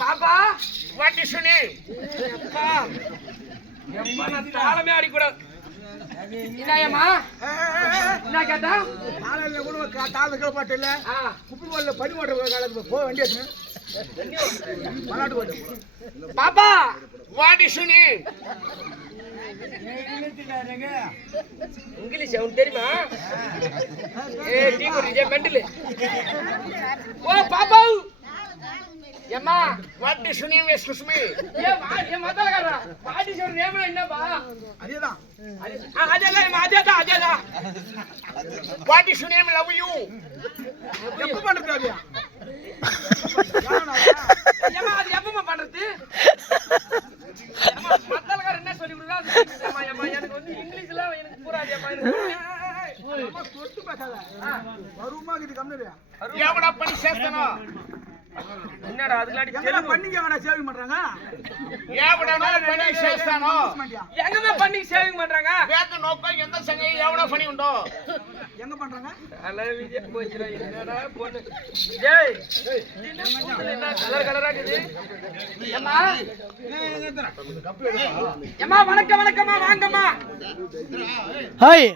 பாப்பா what is you name? அப்பா எம்மா நான் தாளமே ஆடி கூட என்னையம்மா என்ன கேட்டா தாளல கூட தாளல பாட்டு இல்ல குப்பைல பனி ஓட்ட காலத்துல போ வண்டி எடுத்து மலாட்டு ஓடு. பாப்பா what is you name? English அவனுக்கு தெரியுமா? ஏ டீ குடிச்சே மெண்டல். ஓ பாப்பா எம்மா what is you name? Excuse me. ஏ மத்தலகாரா வாட் இஸ் யுவர் நேம் என்னப்பா? அதேதான் அதேதான் what is you name? Love you. எப்ப பண்றது அது? ஏமா அது எப்பமா பண்றது? ஏமா மத்தலகார என்ன சொல்லி கொடுறாரு? ஏமா ஏமா எனக்கு வந்து இங்கிலீஷ்ல எனக்கு புரியாதேமா. அம்மா தொட்டு பேசாத. வருமா இது கம்மியா? ஏவடா பண்ணி சேஸ்தனோ? என்னடா அதுலாடி எங்கடா பண்ணிங்க வேணா சேவிங் பண்றாங்க? ஏவடா பண்ணி சேஸ்தனோ? எங்கமே பண்ணி சேவிங் பண்றாங்க? வேத நோக்க எந்த சங்கை ஏவடா பண்ணி உண்டோ? எங்க பண்றாங்க? அல விஜய் போச்சுடா என்னடா பொண்ணு. டேய் என்ன கலர் கலரா இருக்குது? ஏமா ஏமா வணக்கம் வணக்கம்மா வாங்கம்மா. ஹாய்